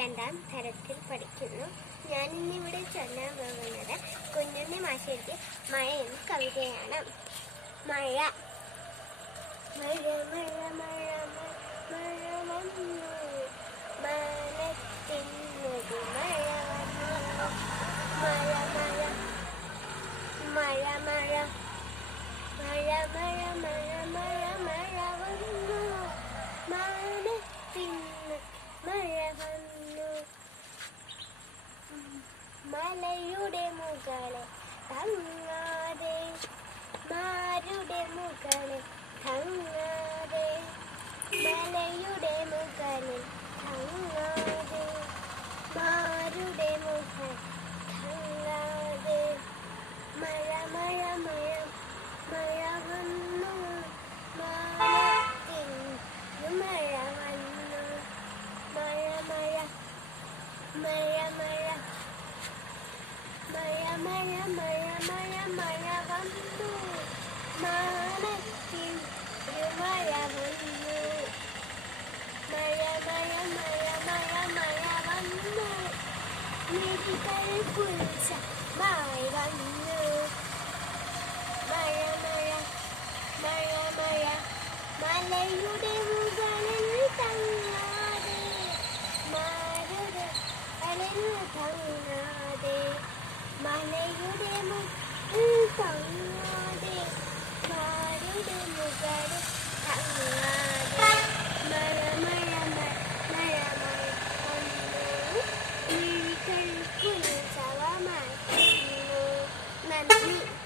രണ്ടാം തരത്തിൽ പഠിക്കുന്നു. ഞാനിന്നിവിടെ ചൊല്ലാൻ പോകുന്നത് കുഞ്ഞുണ്ണി മാഷ് എഴുതിയ മഴ എന്ന കവിതയാണ്. മഴ മഴ മഴ മഴ മഴ വന്നു, മാനത്തിനൊരു മഴ വന്നു. മഴ മഴ മഴ മഴ മഴ മഴ മഴ മഴ മഴ വന്നു, മാനത്തിന് മഴ വന്നു. മലയുടെ മുകളെ തങ്ങാതെ, മാരുടെ മുകളെ തങ്ങാതെ, മലയുടെ മുകളിൽ തങ്ങാതെ, മാരുടെ മുകൾ തങ്ങാതെ. മഴ മഴ മഴ മഴ വന്നു, മാനത്തിൽ മഴ വന്നു. മഴ മഴ മഴ മഴ മഴ മഴ മഴ മഴ മഴ വന്നു, മാനത്തിൽ മഴ വന്നു. മഴ മഴ മഴ മഴ മഴ വന്നു, മിഴികൾ കുളിച്ച മഴ വന്നു. മഴ മഴ മഴ മഴ മലയുടെ